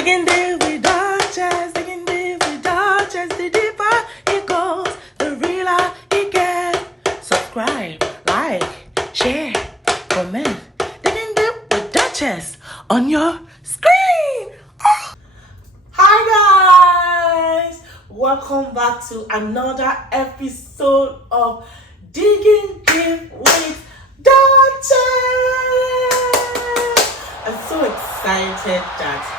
Digging deep with Duchess, digging deep with Duchess. The deeper it goes, the realer it gets. Subscribe, like, share, comment. Digging deep with Duchess on your screen. Oh. Hi guys, welcome back to another episode of Digging Deep with Duchess. I'm so excited that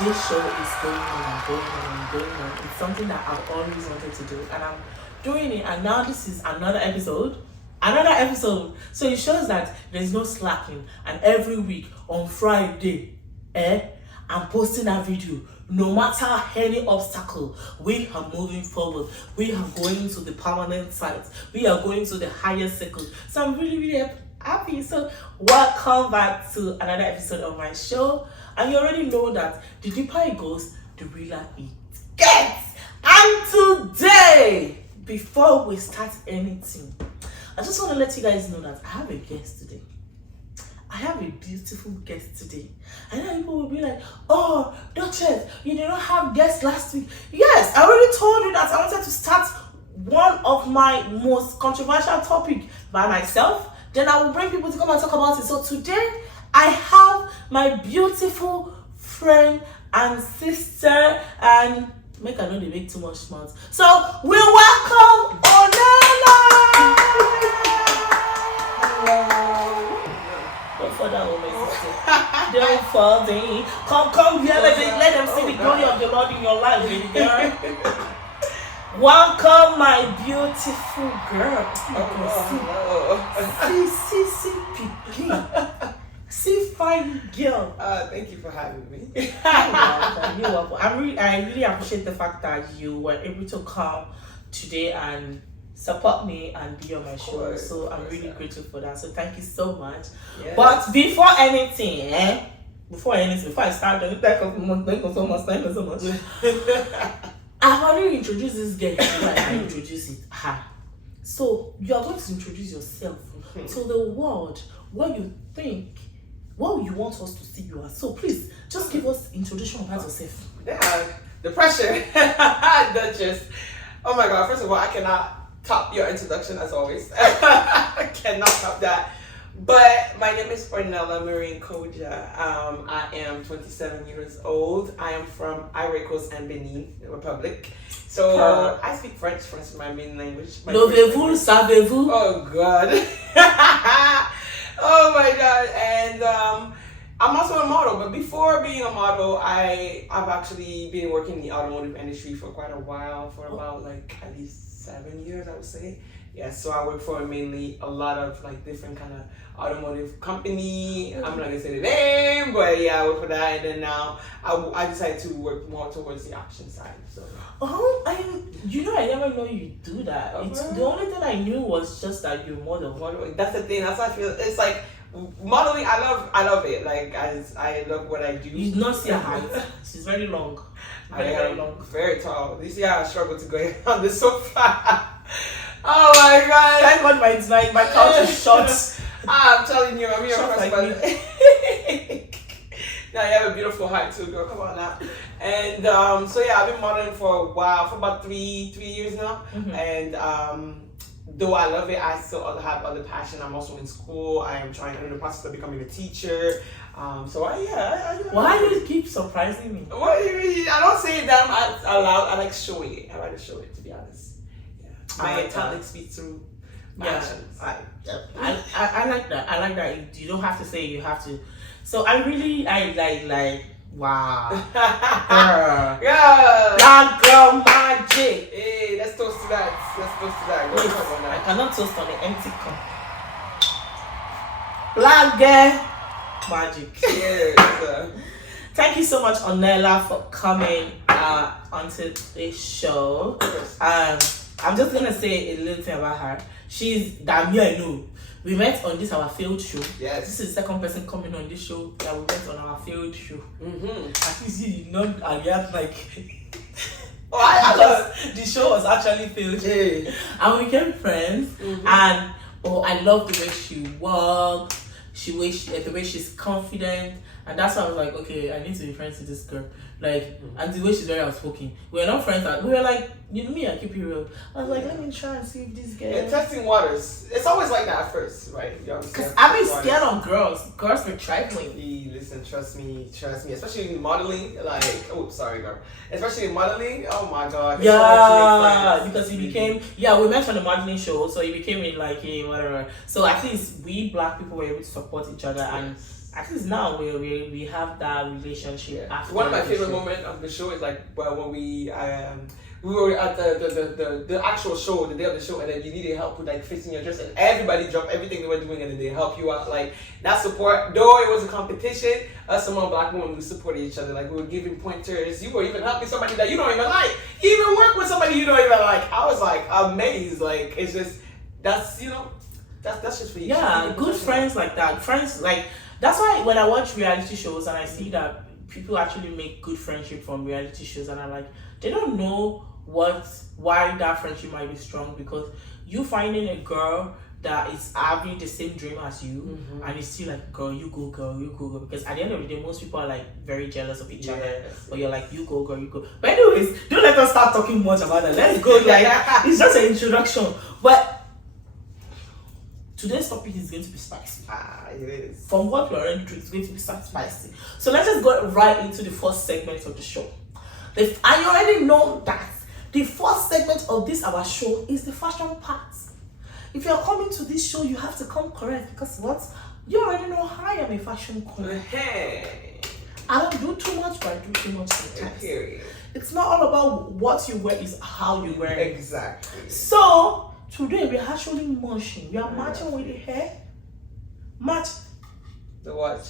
this show is going on and going on and going on. It's something that I've always wanted to do, and I'm doing it. And now this is another episode. So it shows that there's no slacking. And every week on Friday, I'm posting a video. No matter any obstacle, we are moving forward. We are going to the permanent sites. We are going to the highest circle. So I'm really happy. So welcome back to another episode of my show. And you already know that the deeper it goes, the realer it gets. And today, before we start anything, I just want to let you guys know that I have a guest today. I have a beautiful guest today. And then people will be like, oh, Duchess, you did not have guests last week. Yes, I already told you that I wanted to start one of my most controversial topic by myself. Then I will bring people to come and talk about it. So today, I have my beautiful friend and sister, and make I know they make too much mouth. So we welcome Onella. Don't fall down, my sister. Don't fall down. Come here, let them see the glory of the Lord in your life, baby girl. Welcome, my beautiful girl. See, Pipi. See, fine girl. Thank you for having me. You're welcome. I really appreciate the fact that you were able to come today and support me and be on my show. So I'm really grateful for that. So thank you so much. Yes. But before anything, before I start, thank you so much. I've already introduced this girl before I introduce it. So you are going to introduce yourself to the world, what you think, what you want us to see you as. So please, just give us introduction about yourself. Yeah, the pressure. Duchess. Oh my God, first of all, I cannot top your introduction as always. I cannot top that. But my name is Ornella Marine Koja. I am 27 years old. I am from Ivory Coast and Benin Republic. So I speak French. French is my main language. Lovez-vous, savez-vous? Oh God. Oh my God. And I'm also a model. But before being a model, I've actually been working in the automotive industry for quite a while, for about like at least 7 years, I would say. Yeah, so I work for mainly a lot of like different kind of automotive company. I'm not gonna say the name, but yeah, I work for that. And then now I decided to work more towards the action side. So I never know you do that. The only thing I knew was just that you model. That's the thing. That's how I feel. It's like modeling. I love it. Like I love what I do. You not see her height. She's very long. Very long. Very tall. You see how I struggle to go on the sofa. Oh my God! Thank God my couch is short. I'm telling you, I'm here first. Now you have a beautiful height too, girl. Come on now. And so yeah, I've been modeling for a while, for about three years now. Mm-hmm. And though I love it, I still have other passion. I'm also in school. I'm in the process of becoming a teacher. Why do you keep surprising me? What do you mean? I don't say that out loud. I like showing it. I like to show it, to be honest. My talent speaks through my actions. I like that. I like that. You don't have to say it, you have to. So I like wow. Girl. Yeah. Black girl magic. Hey, let's toast to that. Wait, I cannot toast on the empty cup. Black girl magic. Yes. Thank you so much, Onella, for coming onto this show. I'm just gonna say a little thing about her. She's damn I know. We met on our field show. Yes. This is the second person coming on this show that we met on our field show. Mm-hmm. At least you did not react like because the show was actually field show. And we became friends. Mm-hmm. And I love the way she walks, the way she's confident. And that's why I was like, okay, I need to be friends with this girl. Like, and the way she's very outspoken. We're not friends. We were like, you know me, I keep it real. I was like, let me try and see if this girl. Yeah, testing waters. It's always like that at first, right? You understand? Because I've been scared of girls. Girls were trifling. Listen, trust me. Especially in modeling, like, oh, sorry, girl. Especially in modeling, oh my god. It's Yeah, because we met on the modeling show, so it became in like a whatever. So at least we black people were able to support each other, and at least now we have that relationship. Yeah. After One of my favorite show. moments of the show is like when we were at the actual show, the day of the show, and then you needed help with like fixing your dress, and everybody dropped everything they were doing, and then they help you out. Like that support, though it was a competition, us among black women, we supported each other. Like we were giving pointers. You were even helping somebody that you don't even like. You even work with somebody you don't even like. I was like amazed. Like it's just that's just for you. Yeah, good friends like that. Friends like that's why when I watch reality shows and I see that people actually make good friendship from reality shows, and I'm like, they don't know why that friendship might be strong, because you finding a girl that is having the same dream as you, and it's still like, girl, you go, because at the end of the day, most people are like very jealous of each other, but you're like, you go, girl, you go. But anyways, don't let us start talking much about that. Let's go. Like it's just an introduction, but today's topic is going to be spicy. It is. From what we're already doing, it's going to be spicy. So let's just go right into the first segment of the show. And you already know that the first segment of this our show is the fashion part. If you're coming to this show, you have to come correct, because what? You already know I am a fashion queen. Hey. I don't do too much, but I do too much sometimes. Period. It's not all about what you wear, it's how you wear it. Exactly. So today we're actually matching. We are matching with the hair. Match. The watch.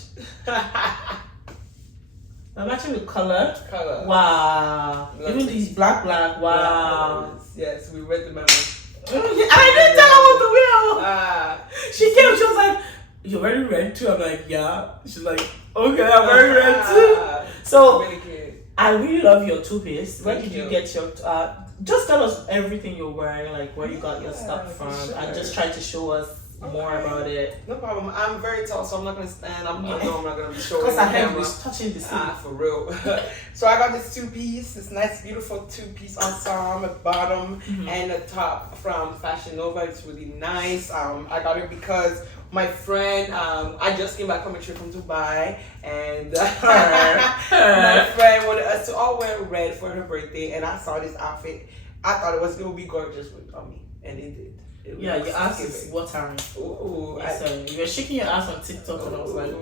We're matching with color. Color. Wow. Love Even it. these black. Wow. Yes, we read the memo. I didn't tell her what to wear. Ah. She came, she was like, you're wearing red too. I'm like, yeah. She's like, okay, I'm wearing red too. So Really good. I really love your two-piece. Where Thank did you you. get your just tell us everything you're wearing, like where you got your stuff for from, sure. and just try to show us more about it. No problem. I'm very tall, so I'm not gonna stand. I know I'm not gonna be showing Because the I heard camera. we touching the scene. For real. So I got this two-piece, this nice, beautiful two-piece ensemble at bottom and the top from Fashion Nova. It's really nice. I got it because my friend, I just came back from a trip from Dubai, and my friend wanted us to all wear red for her birthday, and I saw this outfit. I thought it would be gorgeous on me, and it did. Yeah, your ass is watering. Ooh, You were shaking your ass on TikTok, and I was like,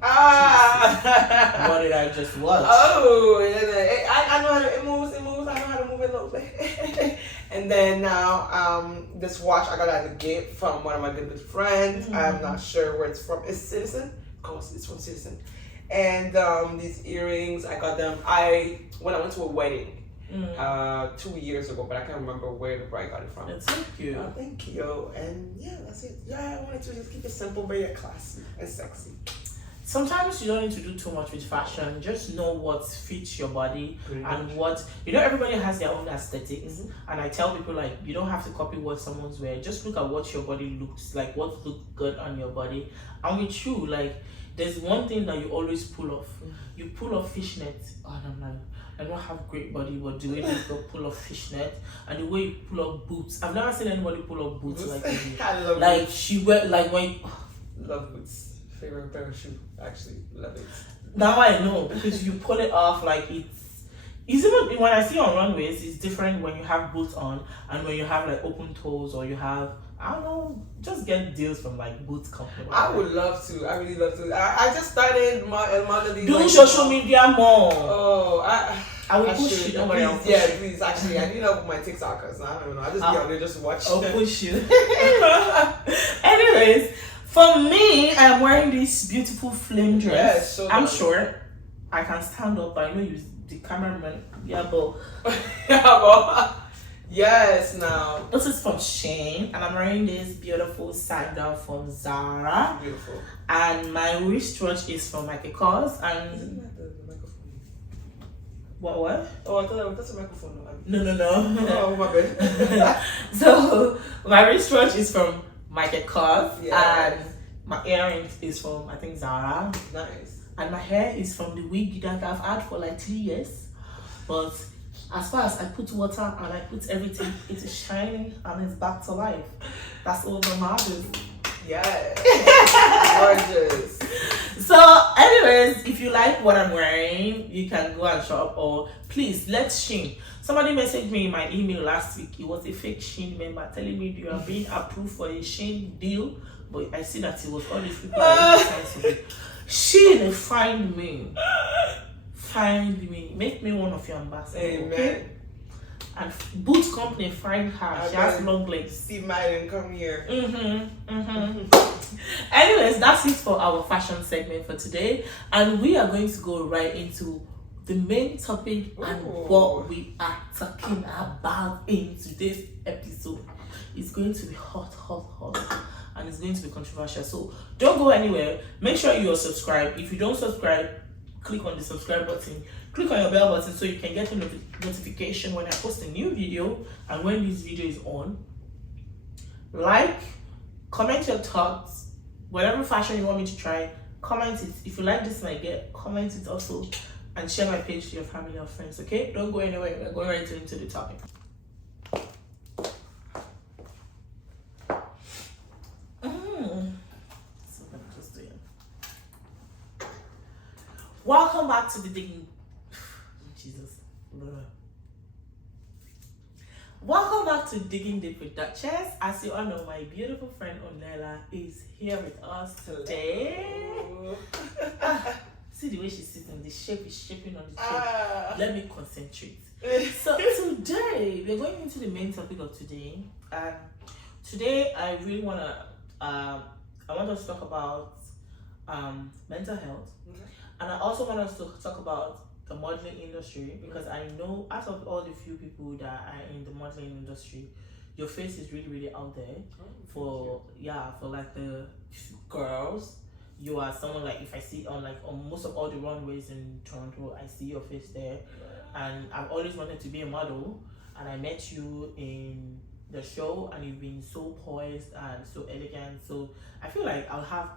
ah. what did I just watch? Oh, I know how to, it moves. I know how to move it a little bit. And then now, this watch I got as a gift from one of my good friends. I'm not sure where it's from. It's Citizen. Of course, it's from Citizen. And these earrings, I got them. When I went to a wedding 2 years ago, but I can't remember where the bride got it from. It's so cute. Thank you. And yeah, that's it. Yeah, I wanted to just keep it simple, very classy and sexy. Sometimes you don't need to do too much with fashion. Just know what fits your body and what, everybody has their own aesthetics. And I tell people, like, you don't have to copy what someone's wearing. Just look at what your body looks like, what looks good on your body. And with you, like, there's one thing that you always pull off. You pull off fishnet. Oh, and I'm like, I don't have great body, but the way you pull off fishnet and the way you pull off boots. I've never seen anybody pull off boots like you. I love like boots. she wear like when Love boots. Favorite pair of shoe. Actually, love it. Now I know, because you pull it off like it's even when I see on runways, it's different when you have boots on and when you have like open toes, or you have, I don't know, just get deals from like boots company. I would love to. I really love to. I just started modeling. Do social media more. Oh, I will I push should. you. Don't worry, I'll Please, push yeah, you. please. Actually, I need help with my TikTokers. I don't know. I just be out there just watch. I'll push you. Anyways, for me, I'm wearing this beautiful flame dress. Yes, so I'm nice. short. I can stand up, but I know the cameraman. Yeah, but yes, now. this is from Shane, and I'm wearing this beautiful sandal from Zara. Beautiful. And my wristwatch is from Michael Kors. And Isn't that the microphone? what? Oh, I thought that's a microphone. No. Oh, my bad. So my wristwatch is from Michael Kors, Yeah. and my earrings is from, I think, Zara. Nice. and my hair is from the wig that I've had for like 3 years. But as far as I put water and I put everything, it is shining and it's back to life. That's all that matters. Yes. Gorgeous. So, anyways, if you like what I'm wearing, you can go and shop, or please let's Shein. Somebody messaged me in my email last week. It was a fake Shein member telling me you are being approved for a Shein deal, but I see that it was all these people that are sensitive. Shein, find me. Find me. Make me one of your ambassadors. Amen. Okay? And Boots Company, find her. She has long legs. See mine come here. Anyways, that's it for our fashion segment for today. And we are going to go right into the main topic and what we are talking about in today's episode. It's going to be hot, and it's going to be controversial. So don't go anywhere. Make sure you're subscribed. If you don't subscribe, click on the subscribe button. Click on your bell button so you can get a notification when I post a new video and when this video is on. Like, comment your thoughts, whatever fashion you want me to try, comment it. If you like this idea, comment it also, and share my page to your family or friends. Okay, don't go anywhere. We're going right into the topic. So let me just do it. Welcome back to the digging. Jesus. Welcome back to Digging Deep with Duchess. As you all know, my beautiful friend Onella is here with us today. See the way she's sitting, the shape is shaping on the chair. Let me concentrate. So today, we're going into the main topic of today. Today, I really want to, I want us to talk about mental health. And I also want us to talk about the modeling industry, because I know out of all the few people that are in the modeling industry, your face is really out there. For like the girls, you are someone like, if I see on most of all the runways in Toronto, I see your face there. And I've always wanted to be a model, and I met you in the show, and you've been so poised and so elegant. So I feel like I'll have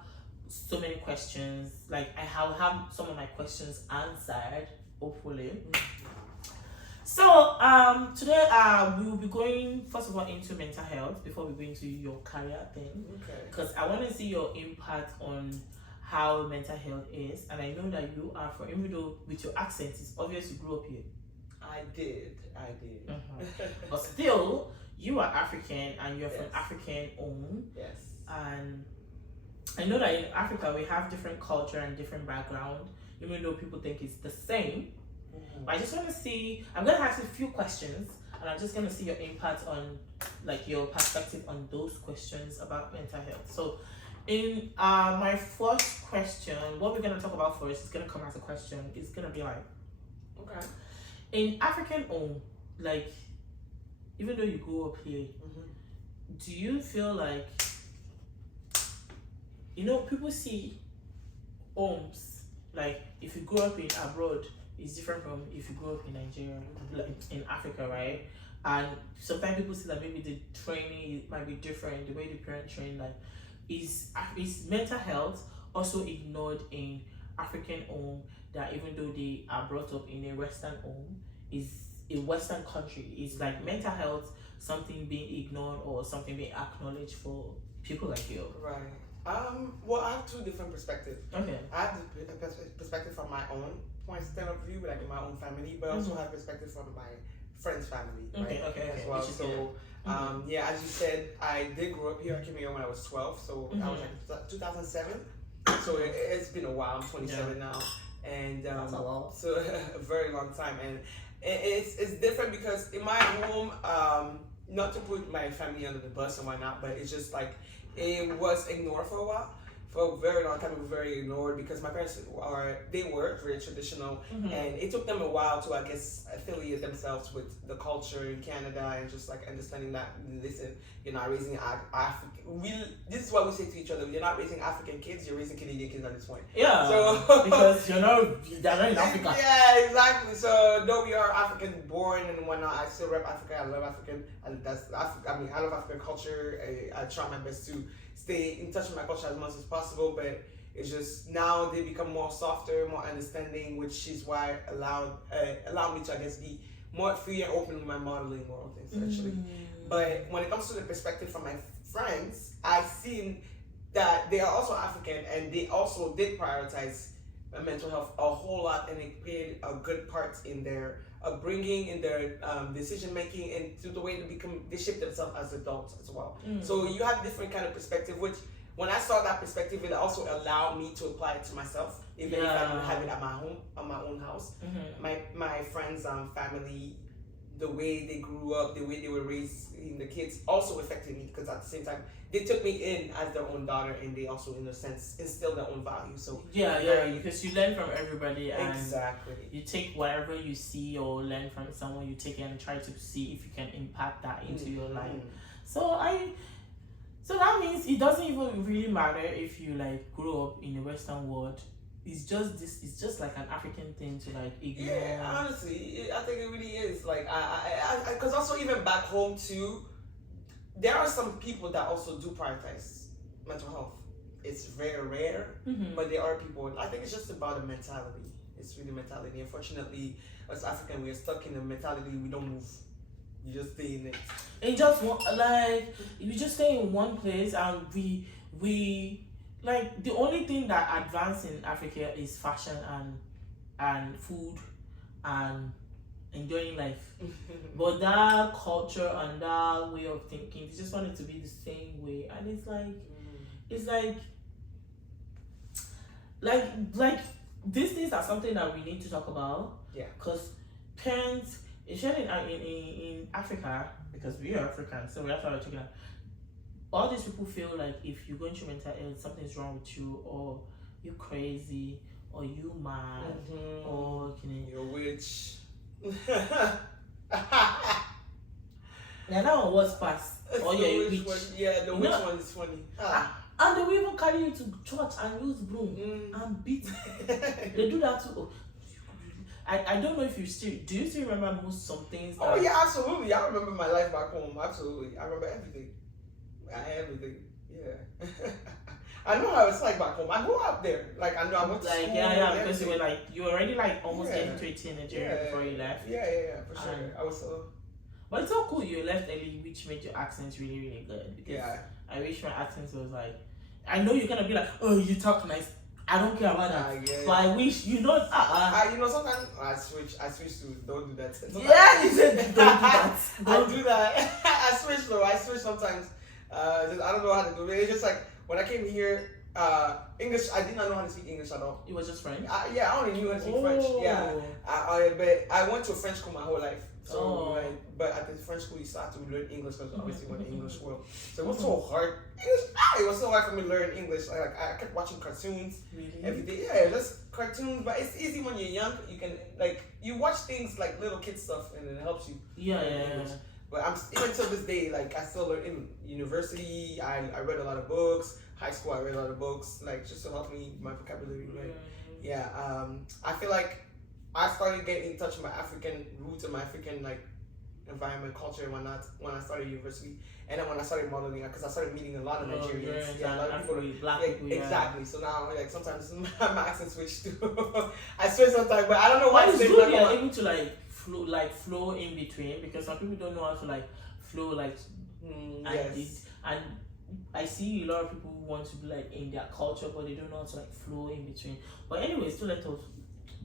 so many questions, like I'll have some of my questions answered, hopefully. So today we will be going first of all into mental health before we go into your career thing. Okay. Because I want to see your impact on how mental health is, and I know that you are from, even though with your accent it's obvious you grew up here. I did. But still, you are African, and you're from African home. Yes. And I know that in Africa we have different culture and different background, even though people think it's the same. But I just want to see, I'm going to ask you a few questions, and I'm just going to see your impact on, like, your perspective on those questions about mental health. So in my first question, what we're going to talk about first is going to come as a question. It's going to be like, okay, in African home, like, even though you grew up here, do you feel like, you know, people see homes, like if you grew up in abroad, it's different from if you grew up in Nigeria, like in Africa, right? And sometimes people see that maybe the training might be different, the way the parents train, like, is mental health also ignored in African home, that even though they are brought up in a Western home, is a Western country, is like mental health something being ignored or something being acknowledged for people like you? Right. Well, I have two different perspectives. Okay. I have the perspective from my own point of view, like in my own family, but I also have perspective from my friend's family, right? Okay. As well. So, yeah, as you said, I did grow up here. I came here when I was 12, so I was like 2007. So it's been a while. I'm 27 now, and That's a lot. so a very long time. And it's different because in my home, not to put my family under the bus and whatnot, but it's just like, it was ignored for a while. For a very long time, it was very ignored because my parents were very traditional, and it took them a while to, I guess, affiliate themselves with the culture in Canada, and just like understanding that, listen, you're not raising African. This is what we say to each other: you're not raising African kids, you're raising Canadian kids at this point. Yeah. So because they're not in Africa. Yeah, exactly. So though we are African born and whatnot, I still rep Africa. I love African, and I love African culture. I try my best to stay in touch with my culture as much as possible, but It's just now they become more softer, more understanding, which is why allowed me to, I guess, be more free and open in my modeling world, essentially. But when it comes to the perspective from my friends, I've seen that they are also African and they also did prioritize mental health a whole lot, and it played a good part in their upbringing, in their decision making, and to the way they shape themselves as adults as well. So you have different kind of perspective, which when I saw that perspective, it also allowed me to apply it to myself, even if I don't have it at my home, on my own house. My friends' family, the way they grew up, the way they were raised, the kids also affected me, because at the same time they took me in as their own daughter, and they also, in a sense, instilled their own values. So because you learn from everybody, and exactly, you take whatever you see or learn from someone, you take it and try to see if you can impact that into your life. So that means it doesn't even really matter if you like grow up in the Western world. It's just like an African thing to like ignore. Yeah, honestly, I think it really is. Like, because also even back home too, there are some people that also do prioritize mental health. It's very rare, but there are people. I think it's just about the mentality. It's really mentality. Unfortunately, as African, we are stuck in the mentality. We don't move. You just stay in it. And just like you just stay in one place, and we like the only thing that advances in Africa is fashion and food and enjoying life. But that culture and that way of thinking, they just want it to be the same way, and it's like these things are something that we need to talk about. Yeah. Because parents, especially in Africa, because we are African, so that's why we're talking about. All these people feel like if you're going through mental illness, something's wrong with you, or you're crazy, or you mad, or you're a witch. Yeah, that one was fast. Oh yeah, the witch one is funny. And they will even carry you to church and use broom and beat. They do that too. I don't know if you do you still remember some things? Oh yeah, absolutely. I remember my life back home. Absolutely, I remember everything. Everything. Yeah. I know how it's like back home. I grew up there. Like, I know I went to school. Because you were already like almost getting to a teenager before you left. Yeah, for sure. I was so. But it's so cool you left early, which made your accents really, really good. Because I wish my accent was like, I know you're gonna be like, oh, you talk nice. I don't care about that. But I wish you know. You know, sometimes I switch to don't do that. Sometimes you said don't do that. Don't do that. I switch sometimes. I don't know how to do it. It's just like when I came here, English. I did not know how to speak English at all. It was just French. I only knew how to speak French. Yeah. But I went to a French school my whole life. So, but at the French school, you start to learn English because obviously we're in the English world. So it was so hard. It was so hard for me to learn English. Like I kept watching cartoons every day. Yeah, just cartoons. But it's easy when you're young. You can you watch things like little kid stuff, and it helps you. Yeah. But I'm even till this day, like I still learn in university. I read a lot of books. High school, I read a lot of books, like just to help me my vocabulary. Right? Yeah. I feel like I started getting in touch with my African roots and my African environment, culture, and whatnot when I started university, and then when I started modeling, because I started meeting a lot of Nigerians, a lot of people, black people, exactly. So now, sometimes my accent switched too. I switch sometimes, but I don't know why. It's good you're able to flow in between, because some people don't know how to flow and I see a lot of people who want to be in their culture, but they don't know how to flow in between. But anyways, to let us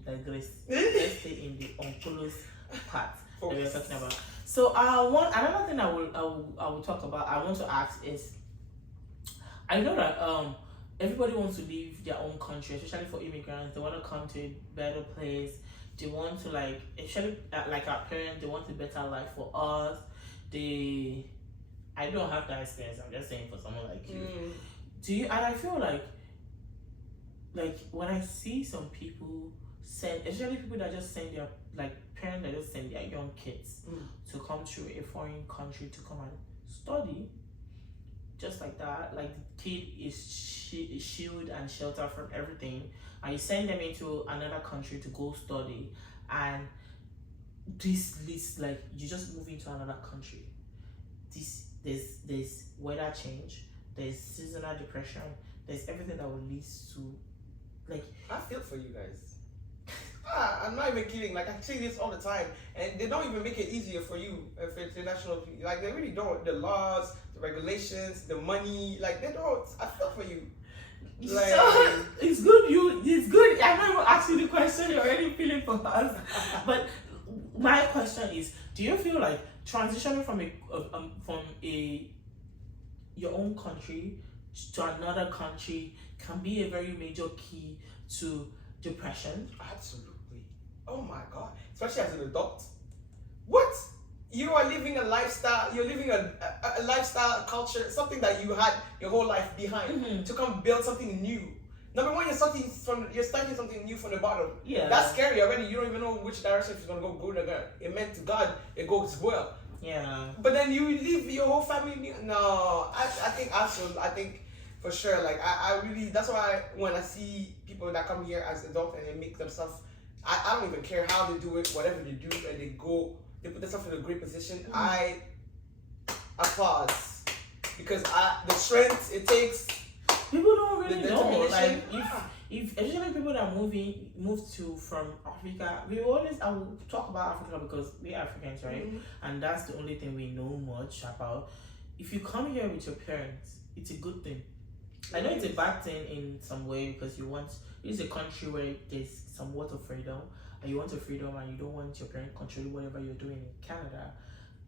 digress. Let's stay in the unclosed part that we are talking about. So another thing I will talk about. I want to ask is, I know that everybody wants to leave their own country, especially for immigrants. They want to come to a better place. They want to especially like our parents. They want a better life for us. I don't have that experience. I'm just saying for someone like you. Do you? And I feel like when I see some people especially people that just send their parents that just send their young kids to come to a foreign country to come and study, just like that. Like the kid is shielded and sheltered from everything, and you send them into another country to go study, and this leads you just move into another country. There's weather change, there's seasonal depression, there's everything that will lead to Like, I feel for you guys. I'm not even kidding. Like, I say this all the time, and they don't even make it easier for you if it's international. Like, they really don't. The laws, the regulations, the money, like they don't. I feel for you. Like, so it's good. It's good. I'm not even asking the question. You're already feeling for us. But my question is: do you feel like transitioning from a your own country to another country can be a very major key to depression? absolutely. Oh my God. Especially as an adult. What? You are living a lifestyle. You're living a lifestyle, a culture, something that you had your whole life behind Mhm. to come build something new. Number one, you're starting something new from the bottom. Yeah. That's scary already. You don't even know which direction it's gonna go. Good or bad. It meant to God, it goes well. Yeah. But then you leave your whole family. No, I think also, I think for sure. Like I really, that's why when I see people that come here as adults and they make themselves, I don't even care how they do it, whatever they do, and they put themselves in a great position. Mhm. I applaud because the strength it takes. People don't really The know. Like determination. if especially people that move to from Africa, I will talk about Africa because we're Africans, right? Mhm. And that's the only thing we know much about. If you come here with your parents, it's a good thing. I know it's a bad thing in some way because it's a country where there's somewhat of freedom and you want your freedom and you don't want your parent controlling whatever you're doing in Canada.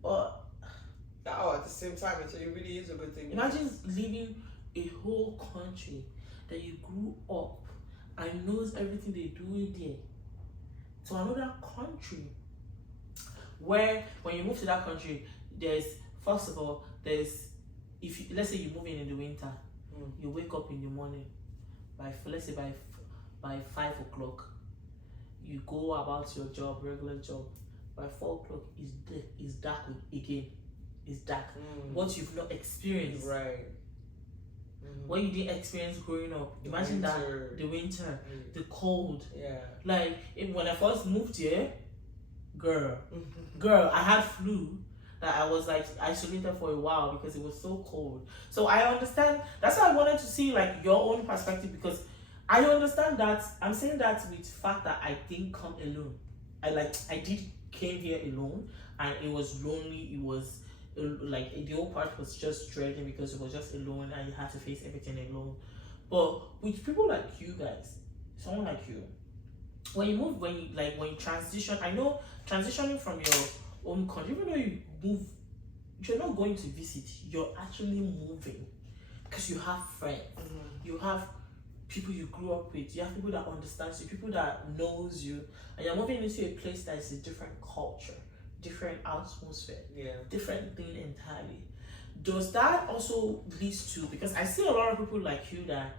But Oh, at the same time, it really is a good thing. imagine living a whole country that you grew up and knows everything they do there to another country where when you move to that country there's first of all there's if you, let's say you move in the winter, you wake up in the morning let's say by 5 o'clock, you go about your job, regular job. By 4 o'clock is dark again. It's dark. What you've not experienced, Right. what you didn't experience growing up. Imagine that the winter, the cold. Yeah. Like when I first moved here, girl, I had flu. That I was like isolated for a while because it was so cold. So I understand. That's why I wanted to see like your own perspective because I understand that. I'm saying that with the fact that I didn't come alone. I came here alone and it was lonely. It was like the whole part was just dreading because it was just alone and you had to face everything alone. But with people like you guys, someone like you, when you transition, I know transitioning from your own country, even though you move, you're not going to visit, you're actually moving because you have friends, you have people you grew up with, you have people that understand you, people that knows you, and you're moving into a place that is a different culture, different atmosphere, different thing entirely. Does that also lead to, because I see a lot of people like you that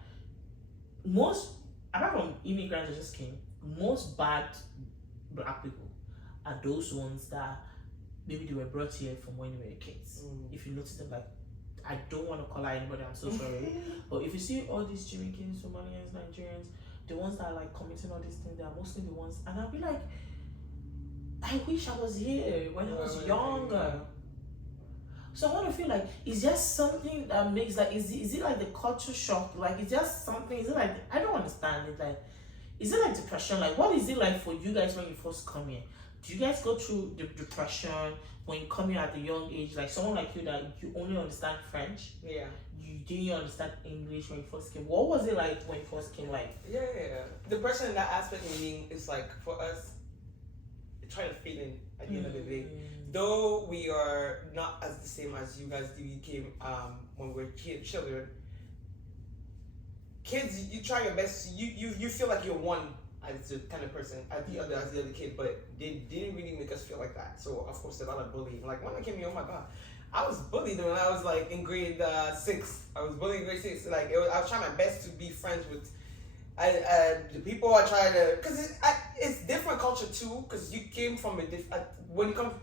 apart from immigrants that just came, most bad black people are those ones that maybe they were brought here from when they were kids. If you notice them, like, I don't want to call out anybody, I'm so sorry. But if you see all these Jamaicans, Somalians, Nigerians, the ones that are like committing all these things, they are mostly the ones, and I'll be like, I wish I was here when I was younger. So I want to feel like, is there something that makes like, is it like the culture shock? Like, is there something, is it like, I don't understand it. Like, is it like depression? Like, what is it like for you guys when you first come here? Do you guys go through the depression when you come here at a young age? Like someone like you that you only understand French. Yeah. You didn't understand English when you first came. What was it like when you first came? Like depression in that aspect, meaning is like for us, trying to fit in at the end of the day. Though we are not as the same as you guys became when we were children. Kids, you try your best. You feel like you're one as the kind of person as the other kid, but they didn't really make us feel like that. So of course, a lot of bullying. Like when I came here, oh my god, I was bullied when I was like in grade 6. I was bullied in grade 6. Like I was trying my best to be friends with the people I try to, because it's different culture too. Because you came from a different when you come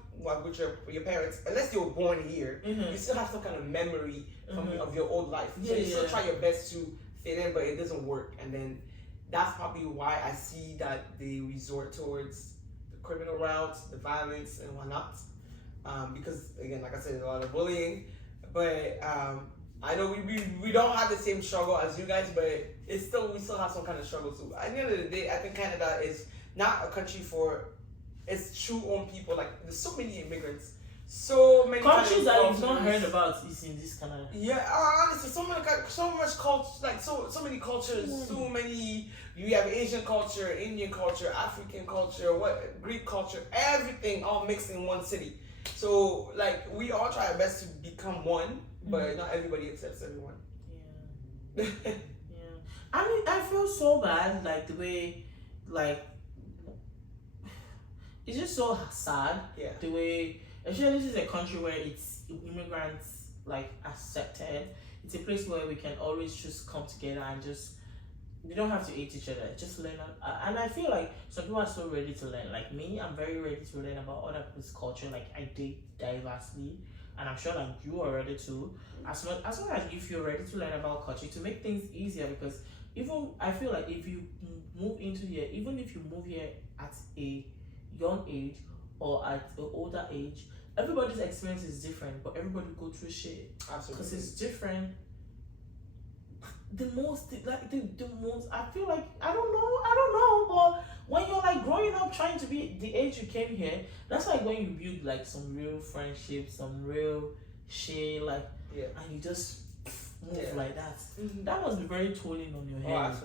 with your parents, unless you were born here, you still have some kind of memory of your old life. So you still try your best to fit in, but it doesn't work. And then that's probably why I see that they resort towards the criminal routes, the violence, and whatnot. Because again, like I said, there's a lot of bullying. But I know we don't have the same struggle as you guys, but it's still we still have some kind of struggle too. At the end of the day, I think Canada is not a country for its true own people. Like there's so many immigrants, so many countries that you've cultures. not heard about is in this Canada. Yeah, honestly, so much culture, like so many cultures, so many. You have Asian culture, Indian culture, African culture, Greek culture, everything all mixed in one city. So like we all try our best to become one, but not everybody accepts everyone. Yeah. Yeah. I mean, I feel so bad, like the way, like, it's just so sad. Yeah. The way, actually, this is a country where it's immigrants like accepted. It's a place where we can always just come together and just. You don't have to hate each other. Just learn. And I feel like some people are so ready to learn. Like me, I'm very ready to learn about other people's culture. Like I date diversely, and I'm sure like you are ready to. As long as if you're ready to learn about culture, to make things easier. Because even I feel like if you move into here, even if you move here at a young age or at an older age, everybody's experience is different. But everybody go through shit. Absolutely. Because it's different. The most I feel like I don't know, but when you're like growing up trying to be the age you came here, that's like when you build like some real friendship, some real shit, like and you just move like that. Mm-hmm. That must be very tolling on your head. Oh,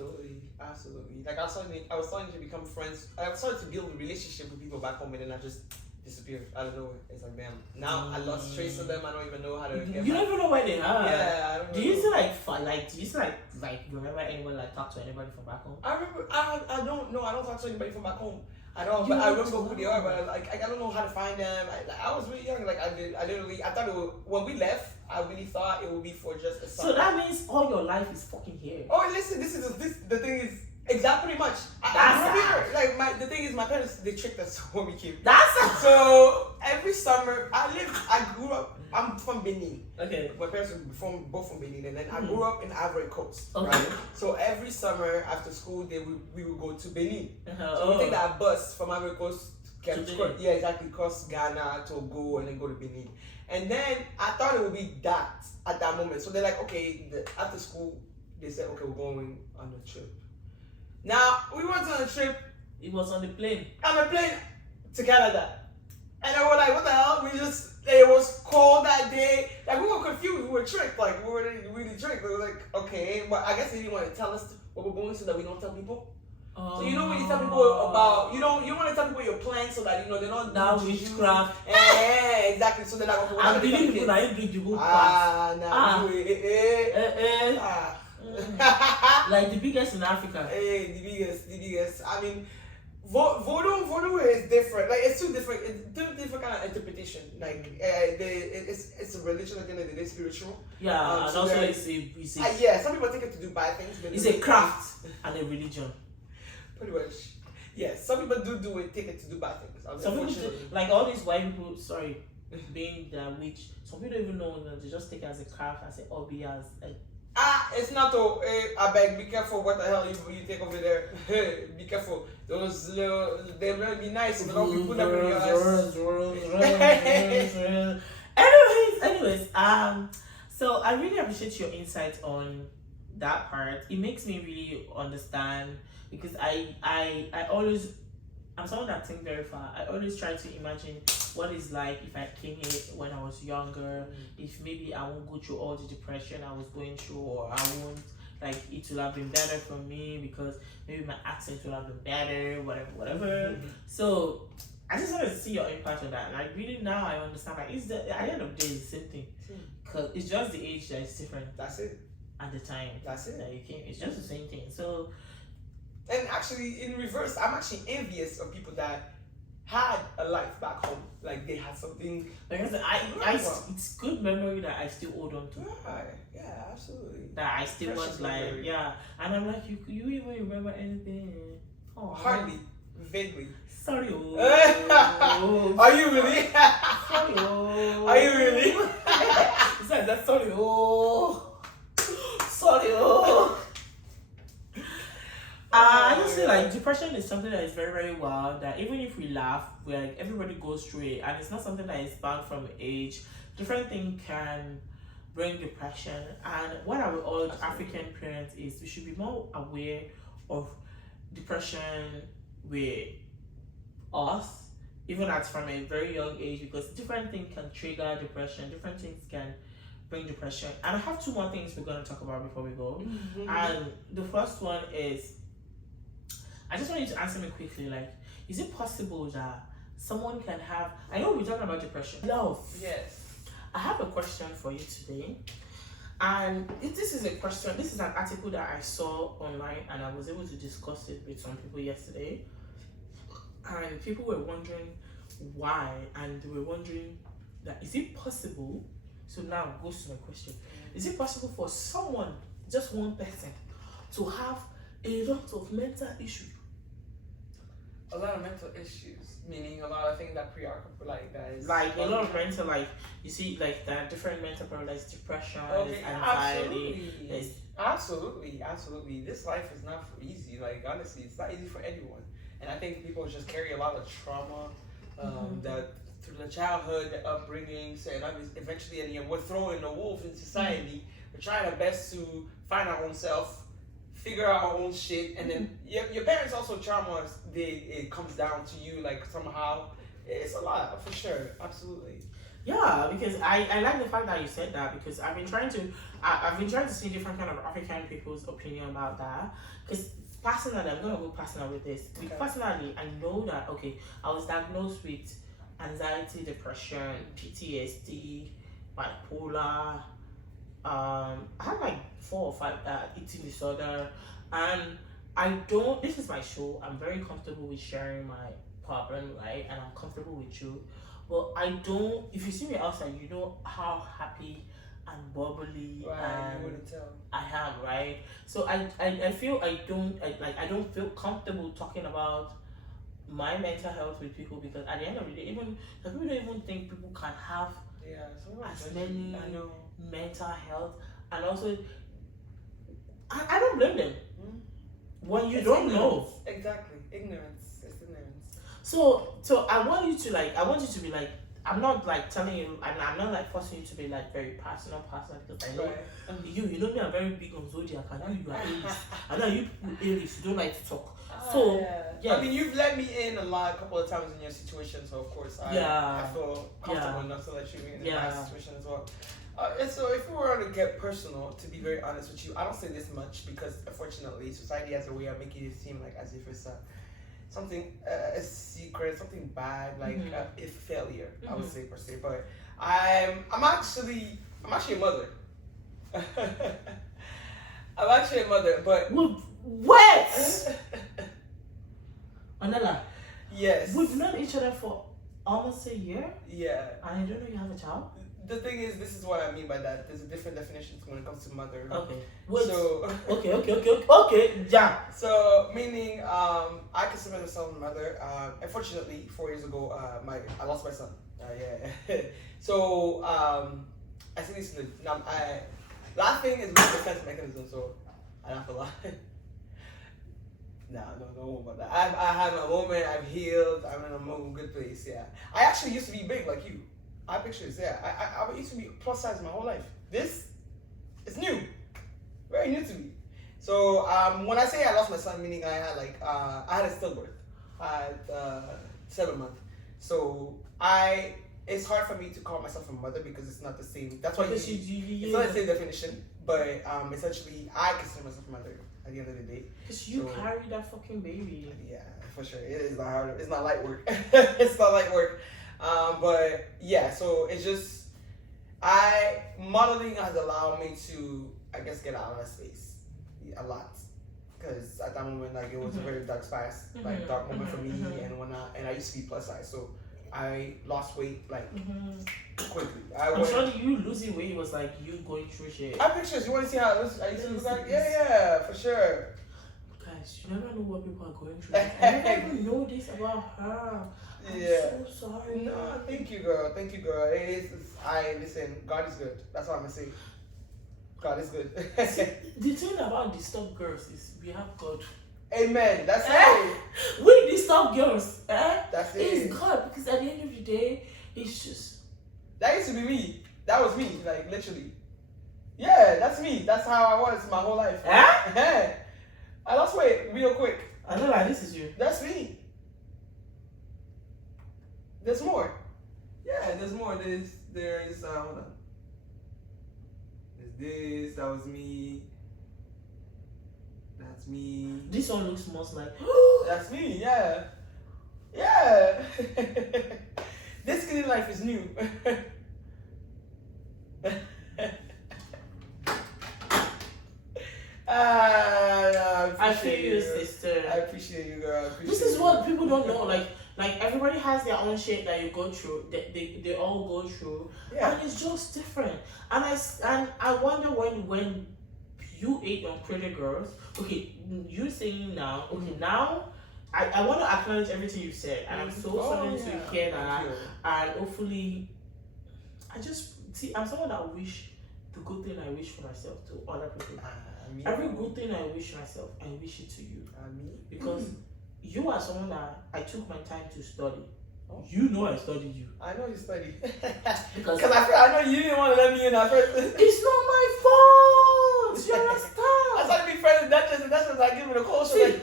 absolutely. Like I was starting to become friends. I was starting to build a relationship with people back home, and then I just disappeared. I don't know. It's like damn. Now I lost trace of them. I don't even know how to. You don't even know where they are. Yeah, I don't know. Do you still like remember anyone like talk to anybody from back home? I remember. I don't know. I don't talk to anybody from back home at all. But I remember who they are. But I don't know how to find them. I was really young. Like I thought it would, when we left. I really thought it would be for just a summer. So that means all your life is fucking here. Oh, listen. The thing is. Exactly, pretty much. Like the thing is, my parents they tricked us when we came. So every summer I grew up. I'm from Benin. Okay. My parents were both from Benin, and then I grew up in Ivory Coast. Okay. Right. So every summer after school, we would go to Benin. Uh-huh. So we take that bus from Ivory Coast. To Cross Ghana, Togo, and then go to Benin. And then I thought it would be that at that moment. So they're like, okay, after school, they said, okay, we're going on a trip. Now, we went on a trip. It was on the plane. On a plane to Canada. And then we're like, what the hell? It was cold that day. Like, we were confused. We were tricked. Like, we were really tricked. We were like, okay. But I guess they didn't want to tell us what we're going so that we don't tell people. So, you know when you tell people about, you don't want to tell people your plans so that, they're not... Now witchcraft. Yeah, exactly. So they're like, okay, I believe people that you drink the whole part. Like the biggest in Africa. Hey, the biggest. I mean, voodoo is different. Like it's two different kind of interpretation. Like it's a religion at the end of the day, spiritual. Yeah, and so also it's a yeah. Some people take it to do bad things. But it's a craft and a religion. Pretty much. Yeah, some people do it, take it to do bad things. Some people like all these white people. Sorry, being the witch. Some people don't even know. They just take it as a craft, as a hobby, as a. It's not though. I beg, be careful what the hell you take over there. Be careful. Those little, they will be nice, but don't be put them in your ass. Anyways, so I really appreciate your insight on that part. It makes me really understand because I always, I'm someone that thinks very far. I always try to imagine what it's like if I came here when I was younger, if maybe I won't go through all the depression I was going through, or I won't, like, it will have been better for me because maybe my accent will have been better, whatever. So I just wanted to see your impact on that. Like, really now I understand, like, at the end of the day, it's the same thing. Because it's just the age that is different. That's it. At the time. That's it. That you came. It's just the same thing. So. And actually, in reverse, I'm actually envious of people that had a life back home, like they had something. Because it's good memory that I still hold on to. Yeah, absolutely. That I still was like, memory. yeah, and I'm like, you even remember anything? Oh, hardly, vaguely. Sorry, oh. Are you really? Sorry, oh. Are you really? It's like that. Sorry, oh. Sorry, oh. I just feel like depression is something that is very, very wild. That even if we laugh, everybody goes through it, and it's not something that is bound from age. Different thing can bring depression. And what I would urge African parents is we should be more aware of depression with us, even at from a very young age, because different things can trigger depression, different things can bring depression. And I have two more things we're going to talk about before we go. And the first one is, I just want you to answer me quickly, like, is it possible that someone can have, I know we're talking about depression, love. Yes. I have a question for you today. And this is an article that I saw online, and I was able to discuss it with some people yesterday. And people were wondering why, and they were wondering that is it possible? So now goes to my question: is it possible for someone, just one person, to have a lot of mental issues? A lot of mental issues, meaning a lot of things that preoccupy, like that is Like a lot of mental, like you see, like there are different mental problems, like depression, Okay, anxiety. absolutely. This life is not easy. Like honestly, it's not easy for anyone. And I think people just carry a lot of trauma that through the childhood, the upbringings, and eventually in the end, we're throwing the wolf in society. We're trying our best to find our own self, figure out our own shit, and then your parents also trauma. It comes down to you, like somehow. It's a lot for sure, absolutely. Yeah, because I like the fact that you said that, because I've been trying to see different kind of African people's opinion about that. Because personally, I'm gonna go personal with this. Okay. Personally, I know that I was diagnosed with anxiety, depression, PTSD, bipolar. I had like 4 or 5 eating disorder, and I don't. This is my show. I'm very comfortable with sharing my problem, right? And I'm comfortable with you. But I don't. If you see me outside, you know how happy and bubbly Right, and you wouldn't tell. I am, right? So I feel I don't feel comfortable talking about my mental health with people, because at the end of the day, even the people don't even think people can have Yeah, as many I know. mental health. And also I don't blame them when you It's don't ignorance. know. Exactly, ignorance. It's ignorance. So I want you to be like, I'm not like telling you, and I'm not like forcing you to be like very personal, because I know Right. you know me, I'm very big on zodiac. I know you are Aries. I know you people Aries, you don't like to talk. So yeah. I mean, you've let me in a couple of times in your situation, so of course I feel comfortable enough to let you in my situation as well. And so if we were to get personal, to be very honest with you, I don't say this much because unfortunately society has a way of making it seem like as if it's something a secret, something bad, like a failure. I would say per se, but I'm actually a mother. I'm actually a mother, but what? Anela, yes, we've known each other for almost a year, yeah. and I don't know you have a child. The thing is, this is what I mean by that. There's a different definition when it comes to mother. Okay. Wait. So Okay. Yeah. So meaning, I consider myself a mother. Unfortunately, 4 years ago, I lost my son. Yeah. So I think this is now. Laughing is my defense mechanism. So I laugh a lot. No, don't worry about that. I have a moment. I've healed. I'm in a good place. Yeah. I actually used to be big like you. I picture this. Yeah. I used to be plus size my whole life. This is new, very new to me. So when I say I lost my son, meaning I had I had a stillbirth. I had 7 months. So it's hard for me to call myself a mother because it's not the same. That's why it's not the same definition. But essentially, I consider myself a mother at the end of the day. Because you carry that fucking baby. Yeah, for sure. It is not hard. It's not light work. It's not light work. But yeah, so it's just modeling has allowed me to, I guess, get out of that space a lot. Because at that moment, it was a very dark space, dark moment for me, and I used to be plus size, so I lost weight quickly. I'm sure you losing weight was like you going through shit. I have pictures. You want to see how it looks? I used to look like yeah, for sure. Guys, you never know what people are going through. I never know this about her. I'm so sorry. No, thank you, girl. Listen. God is good. That's what I'm gonna say. God is good. See, the thing about disturbed girls is we have God. Amen. That's it. We disturb girls. That's it. It's God, because at the end of the day, it's just. That used to be me. That was me. Like literally. Yeah, that's me. That's how I was my whole life. Eh? I lost weight real quick. I know like this is you. That's me. There's more. Yeah, there's more. There's hold on. There's this. That was me. That's me. This one looks most like That's me. Yeah. Yeah. This skinny life is new. I feel you, sister. I appreciate you, girl. This is what people don't know. Like everybody has their own shit that you go through. They all go through, Yeah. and it's just different. And I wonder when you ate on Pretty Girls. Okay, you saying now. Okay, now. I want to acknowledge everything you said, and I'm so sorry to hear that. And hopefully, I just see. I'm someone that wish the good thing I wish for myself to other people. Every good thing I wish myself, I wish it to you. Because you are someone that I took my time to study. Oh. You know I studied you. I know you studied. Because I know you didn't want to let me in at first. it's not my fault. You understand? I started being friends with Duchess, and Duchess was like, give me the call. See,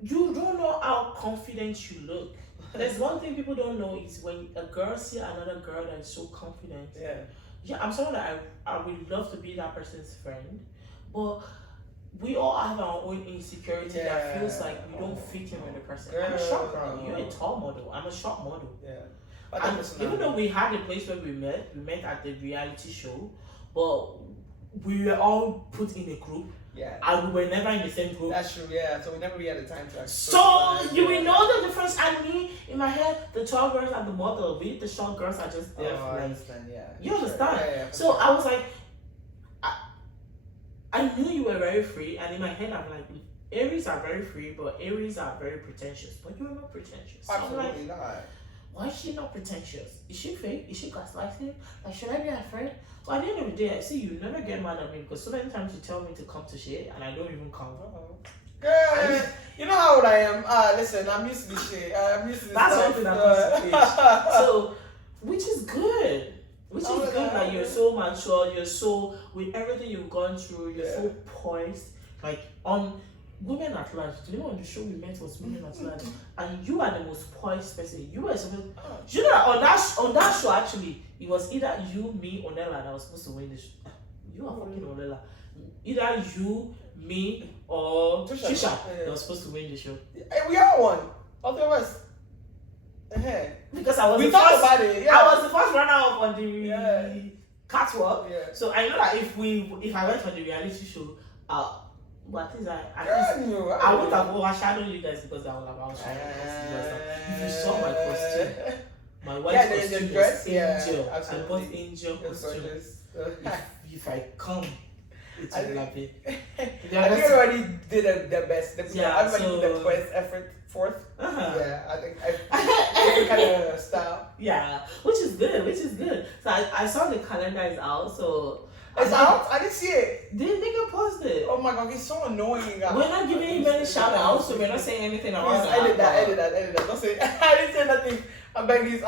you don't know how confident you look. There's one thing people don't know is when a girl see another girl that is so confident. Yeah, I'm someone that I would love to be that person's friend, but we all have our own insecurity that feels like we don't fit in with the person. I'm a short girl. You're a tall model. I'm a short model. Yeah. And even though we had a place where we met at the reality show, but we were all put in a group. Yeah. And we were never in the same group. That's true, yeah. So we never really had the time to So you will know the difference. And me, in my head, the tall girls are the model. We, the short girls, are just there. I understand, yeah. You understand? Yeah, so I was like, I knew you were very free. And in my head, I'm like, Aries are very free, but Aries are very pretentious. But you're not pretentious. So absolutely not. Why is she not pretentious? Is she fake? Is she gaslighting? Like, should I be her friend? Well, at the end of the day, I see you never get mad at me because so many times you tell me to come to shit and I don't even come. Girl, you know how old I am. Listen, I'm used to this shit. I'm used to this. That's life. something that comes to age. So, which is good. Which is good that you're so mature, you're so, with everything you've gone through, you're so poised. Like, on Women at Large, do you know on the show we met was Women at Large? And you are the most poised person. You were supposed you know that on that show actually, it was either you, me, Onella that was supposed to win the show. You are fucking Onella. Either you, me, or Trisha that was supposed to win the show. Hey, we all won. All three of us. Because I was we talked about it. Yeah. I was the first runner up on the catwalk. Yeah. So I know that if I went for the reality show, but at least I would have overshadowed you guys because I would have outshined. If you saw my costume, my white costume was angel. I bought angel costume. If I come, it will not be. I think everybody did the best. Everybody did the quest effort forth. Yeah, I think different kind of style. Yeah, which is good. So I saw the calendar is out, so. It's out? I didn't see it. The nigga posted it. Oh my god, he's so annoying. We're not giving him any shout outs, so we're not saying anything about that. Edit that. Don't say I didn't say nothing. I'm begging you.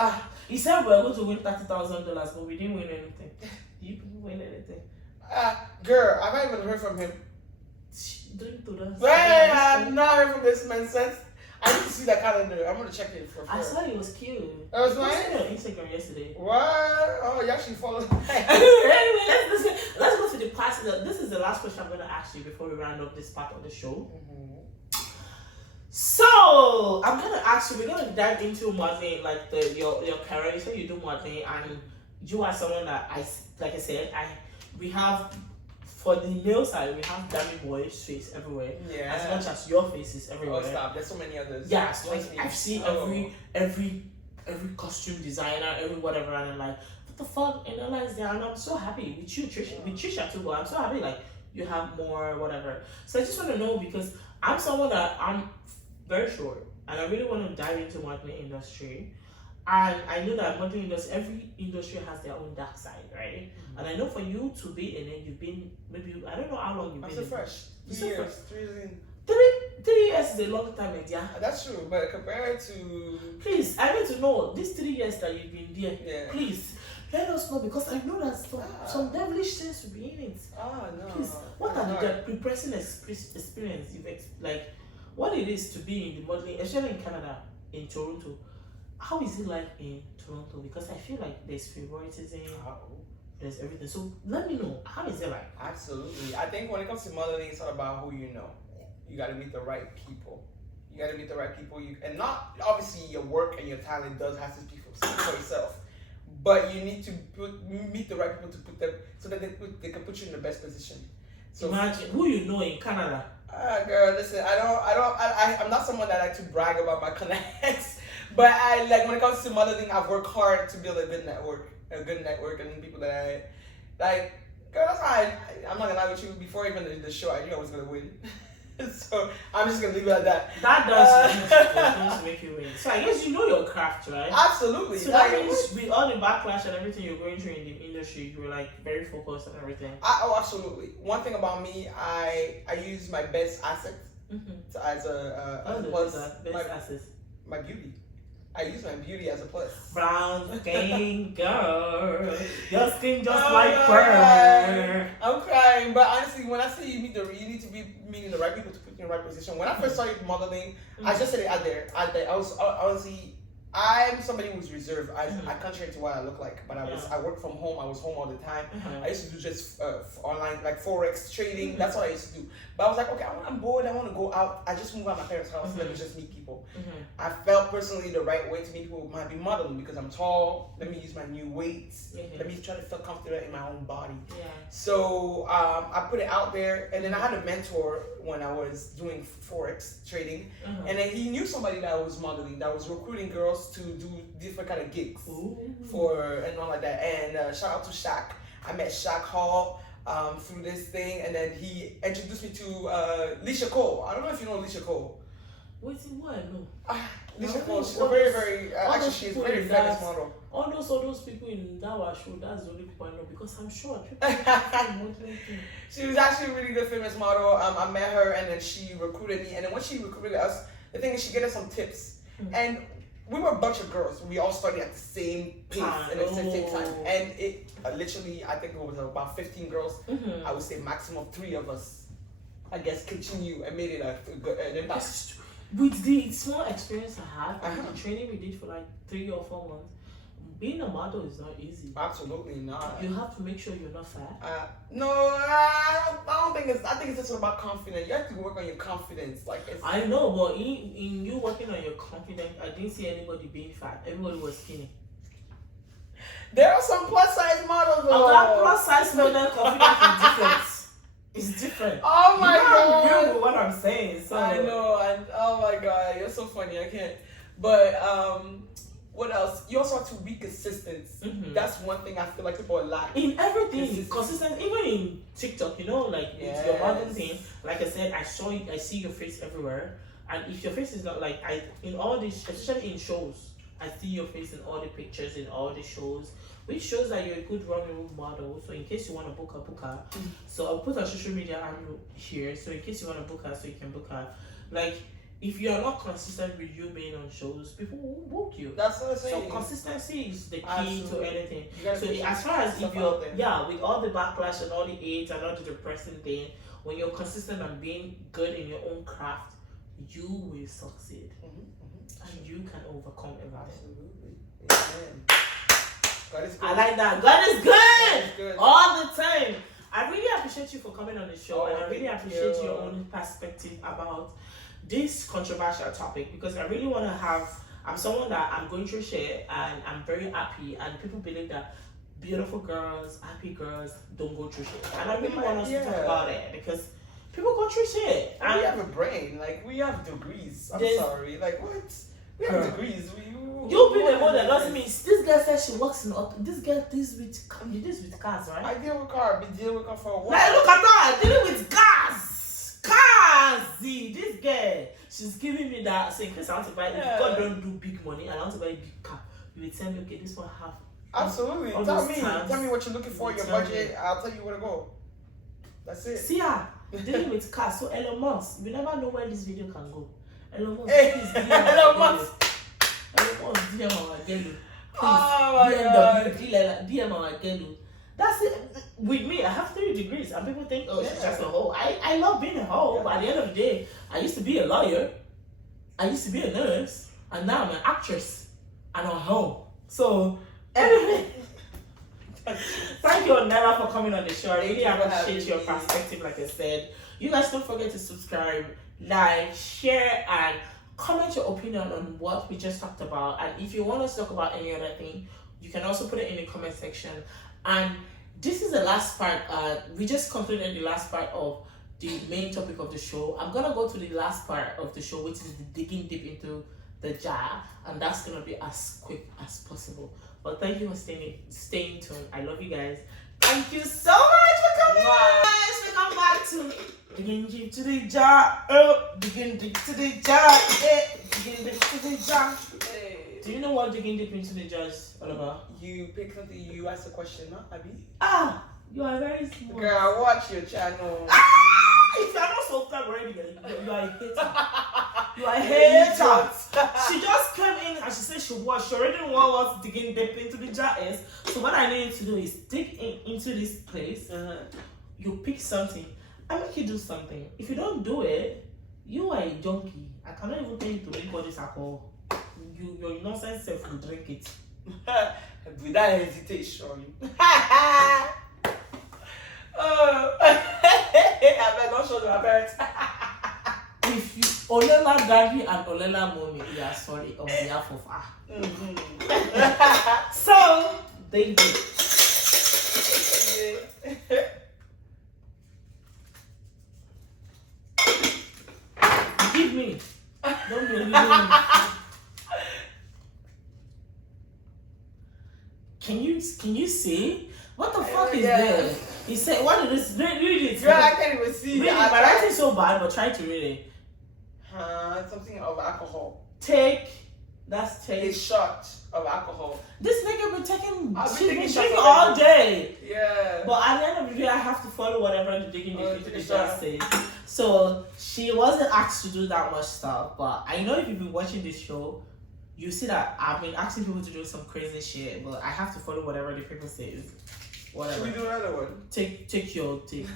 He said we're going to win $30,000, but we didn't win anything. You didn't win anything. Girl, I haven't even heard from him. Drink to us. Wait, I've not heard from this man since. I need to see that calendar. I'm gonna check it for sure. I saw it was cute. It was nice? I saw it on Instagram yesterday. What? Oh, you actually follow. Anyway, let's go to the part. This is the last question I'm going to ask you before we round up this part of the show. So, I'm going to ask you, we're going to dive into modeling, like your career. You say you do modeling, and you are someone that, like I said, we have, for the male side, we have Dammy Boy's face everywhere. Yeah. As much as your face is everywhere. Oh, stop. There's so many others. Yeah, so like, I've seen every costume designer, every whatever, and I'm like, what the fuck? And Ella is there, and I'm so happy with you, Trisha, with Trisha too, but I'm so happy, like, you have more, whatever. So I just want to know, because I'm someone that I'm very short, and I really want to dive into modeling industry. And I know that modeling industry, every industry has their own dark side, right? And I know for you to be in it, you've been, maybe, I don't know how long you've been in it. I'm so fresh. 3 years. 3 years is a long time, yeah. That's true, but compared to Please, I need to know these 3 years that you've been there. yeah. Please, let us know because I know that some devilish things will be in it. No. Please, what are the depressing experience you've like? What it is to be in the modeling, especially in Canada, in Toronto? How is it like in Toronto? Because I feel like there's favoritism, there's everything. So let me know, how is it like? Absolutely. I think when it comes to modeling, it's all about who you know. You got to meet the right people. And not obviously your work and your talent does have to speak for yourself, but you need to meet the right people to put them so that they can put you in the best position. So imagine who you know in Canada. Girl, listen, I'm not someone that like to brag about my connects, but I like when it comes to modeling, I've worked hard to build a good network, and people that I like. Girl, that's why I'm not gonna lie with you. Before even the show, I knew I was gonna win. So I'm just gonna leave it at that. That does make you win. So I guess you know your craft, right? Absolutely. So that means with all the backlash and everything you're going through in the industry, you're like very focused on everything. Absolutely. One thing about me, I use my best asset as a plus. My beauty. I use my beauty as a plus. Brown skin girl, your skin just like pearl. I'm crying, but honestly, when I say you need to be meeting the right people to put you in the right position. When I first started modeling, I just said it out there. I was honestly, I'm somebody who's reserved. I contrary to what I look like, but I work from home. I was home all the time. I used to do just online like forex trading. That's what I used to do. But I was like, okay, I'm bored. I want to go out. I just moved out of my parents' house. Let me just meet people. I felt personally the right way to meet people might be modeling because I'm tall. Let me use my new weights. Let me try to feel comfortable in my own body. So I put it out there, and then I had a mentor when I was doing forex trading, and then he knew somebody that was modeling, that was recruiting girls to do different kind of gigs and all like that. And shout out to Shaq. I met Shaq Hall through this thing, and then he introduced me to Leisha Cole. I don't know if you know Leisha Cole. What's it? What? No. Leisha Cole. She's a very actually she's a very famous model. All those people in that show, that's the only people I know because I'm sure she was actually a really good famous model. I met her, and then she recruited me, and then when she recruited us, the thing is she gave us some tips, and we were a bunch of girls. We all started at the same pace and at the same time. And it literally, I think it was about 15 girls. I would say maximum 3 of us, I guess, continue and made it an impact. With the small experience I had, the training we did for like 3 or 4 months, being a model is not easy. Absolutely not. You have to make sure you're not fat. No, I don't think it's. I think it's just about confidence. You have to work on your confidence. I know, but in you working on your confidence, I didn't see anybody being fat. Everybody was skinny. There are some plus size models. That plus size model confidence is different. It's different. Oh my god! You know what I'm saying. So I know. And oh my god, you're so funny. I can't. But what else? You also have to be consistent. That's one thing I feel like people lack. In everything, consistent. Even in TikTok, with your modeling thing. Like I said, I see your face everywhere. And if your face is not in all these, especially in shows, I see your face in all the pictures in all the shows, which shows that you're a good running model. So in case you want to book her, so I'll put her social media handle here. So in case you want to book her, so you can book her. If you are not consistent with you being on shows, people won't book you. That's what I'm saying. So consistency is the key to anything. So as far as if you're, with all the backlash and all the hate and all the depressing thing, when you're consistent and being good in your own craft, you will succeed. And you can overcome everything. Absolutely. Amen. God is good. I like that. God is good. All the time. I really appreciate you for coming on the show, and I really appreciate your own perspective about this controversial topic, because I really want to I'm someone that I'm going through shit and I'm very happy, and people believe that beautiful girls, happy girls don't go through shit. And I really want us to talk about it because people go through shit. And we have a brain, we have degrees. I'm sorry, what? We have degrees. You be the one that doesn't mean this girl says she works in this girl deals with cars, right? I deal with cars. We deal with cars for a while. Look at her dealing with cars. This girl, she's giving me that. So in case I want to buy, if God don't do big money and I want to buy a big car, you will tell me, okay, this one have. Absolutely. Tell me what you're looking for, your budget. I'll tell you where to go. That's it. See ya. dealing with cars. So Elon Musk, we never know where this video can go. Elon Musk, Hey, please Elon Musk. Elon Musk, DM our Gelu. Oh my BMW, God. DM our Gelu. That's it. With me, I have 3 degrees, and people think, oh, she's Yeah. just a hoe. I love being a hoe, Yeah. but at the end of the day, I used to be a lawyer, I used to be a nurse, and now I'm an actress, and I'm a hoe. So, anyway. Thank you, Nella, for coming on the show. I really Thank you for appreciate your having me. perspective, like I said. You guys don't forget to subscribe, like, share, and comment your opinion on what we just talked about. And if you want us to talk about any other thing, you can also put it in the comment section. And this is the last part. We just concluded the last part of the main topic of the show. I'm gonna go to the last part of the show, which is the digging deep into the jar, and that's gonna be as quick as possible. But thank you for staying tuned. I love you guys. Thank you so much for coming, guys. We come back to digging deep to the jar. Digging deep to the jar. Digging deep to the jar. Hey. Do you know what digging deep into the jar is all about? You pick something, you ask a question, no, Abby? Ah, you are very smart. Girl, watch your channel. If you are not subscribed already, you are a hater. You are a hater. She just came in and she said she watched. She already know what digging deep into the jar is. So what I need you to do is dig into this place. You pick something. I make you do something. If you don't do it, you are a junkie. I cannot even tell you to drink all this alcohol. Your nonsense self will drink it. Without hesitation. Oh, I better not show my parents. If you Olela Daddy and Olela Mommy, we are sorry on behalf of her. So, they did. Give me. Don't believe me. Can you see? What the fuck is there? He said, what is this? Read it. Girl, I can't even see Read it. My writing is so bad, but try to read it. Something of alcohol. That's take. A shot of alcohol. This nigga been taking, I've been she's taking been shots drinking of all alcohol. day. Yeah. But at the end of the day, I have to follow whatever the digging into the take a jar shot. says. So she wasn't asked to do that much stuff. But I know if you've been watching this show, you see that I've been asking people to do some crazy shit. But I have to follow whatever the people say. Whatever. Should we do another one? Take your take.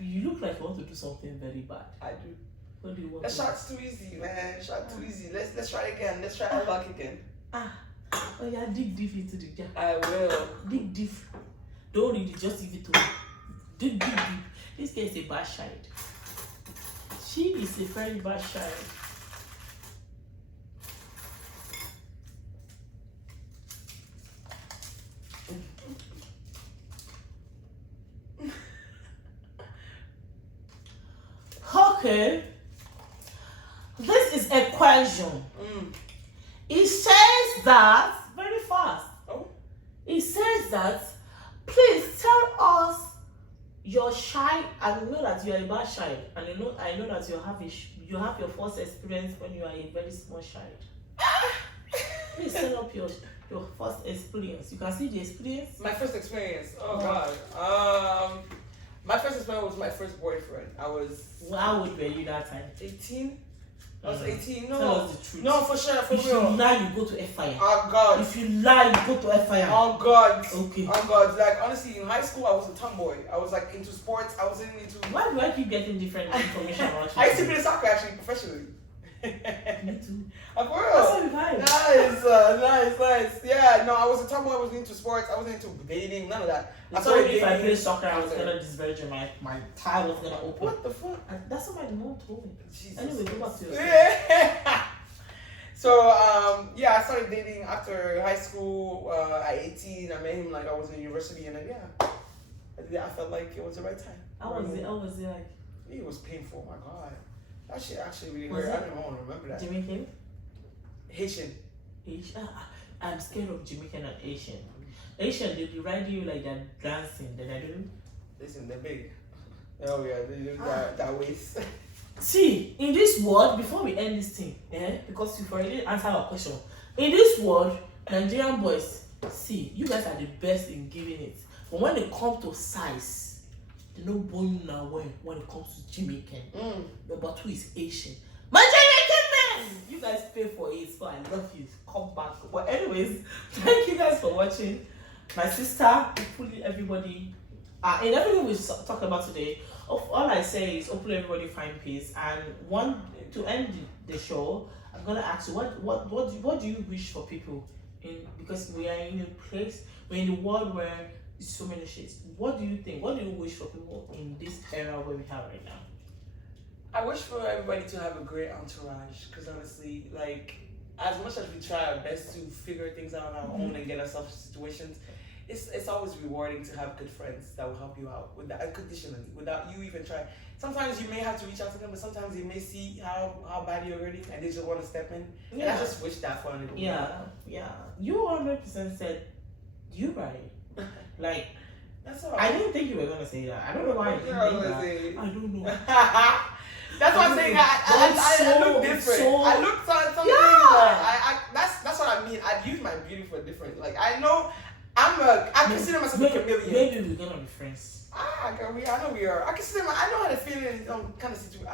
You look like you want to do something very bad. I do. What do you want? That shot's too easy, man. Shot too easy. Let's try again. Let's try our luck again. Oh yeah, dig deep into the jar. I will. Dig deep. Don't read it, just give it to me. Dig deep. This girl is a bad child. She is a very bad child. Okay. This is a question. It says that very fast. Oh. It says that please tell us your child. I know that you are a bad child, and I know that you have your first experience when you are a very small child. Please tell up your first experience. You can see the experience. My first experience. Oh God. My first experience was my first boyfriend. I was. How old were you that time? 18. I was 18. No. Tell us the truth. No, for sure. For If you real. lie, you go to fire. Oh God. If you lie, you go to fire. Oh God. Okay. Oh God. Like honestly, in high school, I was a tomboy. I was like into sports. I wasn't into. Why do I keep getting different information about you? I used to play soccer actually professionally. Me too. For real. That's how you vibe. Nice. Yeah, no, I was a tomboy. I wasn't into sports. I wasn't into dating. None of that. I started told you if I dating play soccer, I was after. gonna disvirgin. My tie was gonna open. What the fuck? That's what my mom told me. Jesus. Anyway, go back to your Yeah. So yeah, I started dating after high school. At 18, I met him like I was in university, and then I felt like it was the right time. How was it like? It was painful. My God, that shit actually really Was hurt. it? I don't even want to remember that. Jamaican? Haitian. I'm scared of Jamaican and Asian. Asian, they ride you like they're dancing. They're doing. Listen, they're big. Oh yeah, they do that waist. See, in this world, before we end this thing, because you've already answered our question. In this world, Nigerian boys, see, you guys are the best in giving it. But when it comes to size, they know born now when it comes to Jamaican. Mm. Number 2 is Asian. My Jamaican men! You guys pay for it, so I love you. Come back. But anyways, thank you guys for watching. My sister, hopefully everybody, in everything we talked about today, all I say is hopefully everybody find peace. And to end the show, I'm gonna ask you what do you wish for people because we are in we're in a world where there's so many shit. What do you think? What do you wish for people in this era where we have right now? I wish for everybody to have a great entourage, because honestly, like, as much as we try our best to figure things out on our own and get ourselves in situations, it's always rewarding to have good friends that will help you out unconditionally, without you even trying. Sometimes you may have to reach out to them, but sometimes they may see how bad you're hurting and they just want to step in. Yeah. And I just wish that for everybody. Yeah. You 100% said you right. Like, that's all. I didn't think you were gonna say that. I don't know why I didn't think that. I don't know. That's what I'm saying. I look different. I look something. Yeah. That's what I mean. I use my beauty for different. Like, I know I consider myself a chameleon. Maybe we're gonna be friends. I know we are. I know how to feel in some kind of situation.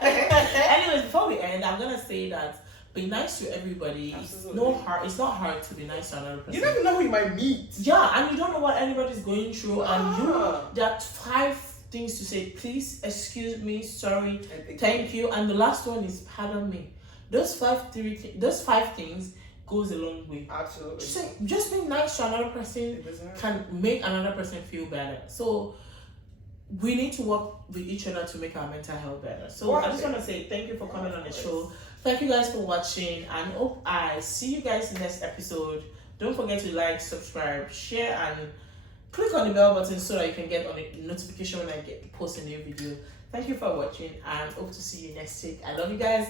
Anyways, before we end, I'm gonna say that be nice to everybody. Absolutely. It's not hard to be nice to another person. You never know who you might meet. Yeah, and you don't know what anybody's going through. And there are 5 things to say. Please, excuse me, sorry, thank you. And the last one is pardon me. Those 5 things goes a long way. Absolutely. Just being nice to another person can make another person feel better. So we need to work with each other to make our mental health better. So I just want to say thank you for coming on the show. Thank you guys for watching, and hope I see you guys in the next episode. Don't forget to like, subscribe, share, and click on the bell button so that you can get on a notification when I post a new video. Thank you for watching, and hope to see you next week. I love you guys.